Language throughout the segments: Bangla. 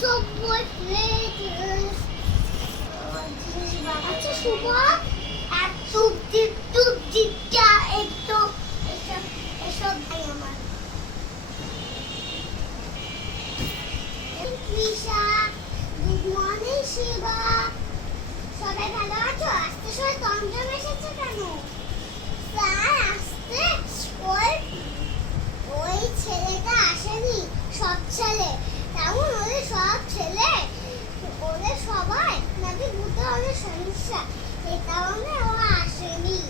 সবুজ লেটার্স জিনিস বানাচ্ছে শুভ এক টুপ জিপটা একটু এসব ভাই আমার তৃষা গুড মর্নিং শিবা সবাই ভালো আছো আজকে সবাই তন্দ্রাম এসেছে কেন স্যার আসতে ওই ছেলেটা আসেনি সব ছেলে তেমন ওদের সব ছেলে ওদের সবাই নাকি বুঝতে অনেক সমস্যা এই কারণে ও আসেনি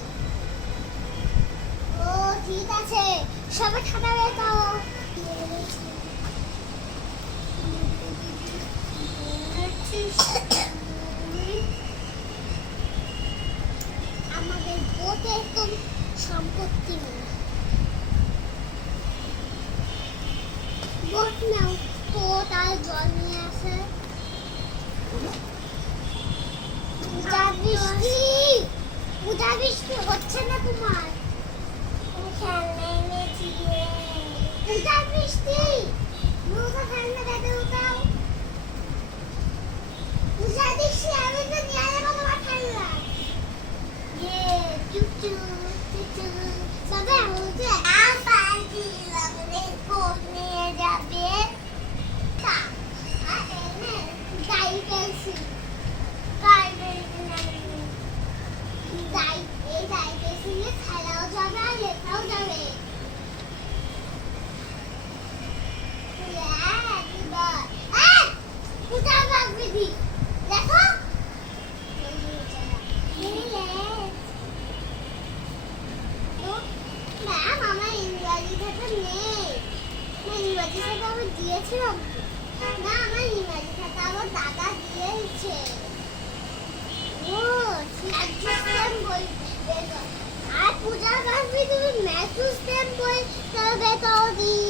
ও ঠিক আছে সবাই খাতা বের করো আমাদের বোটে একদম সম্পত্তি নেই বোট নাও তো তার জল নিয়ে আসে পূজা বৃষ্টি হচ্ছে না তোমার পূজা বৃষ্টি নৌকা খেলনা দাদা উঠাও পূজা বৃষ্টি আমি তো নিয়ে যাবো তোমার খেলনা চুচু চুচু তবে বলছে আপাজি আমাদের কোট নিয়ে যাবে গাই পেন্সিল খেলাও যাবে আর লেখাও যাবে দেখো ম্যাম আমার ইংরাজি খাতা নেই ইংরাজি খাতা আমি দিয়েছিলাম না আমার ইংরাজি খাতা আমার দাদা দিয়েছে ও ম্যাথ বই আর পূজা বাসবি তুমি ম্যাথ সিস্টেম বই তবে তো দি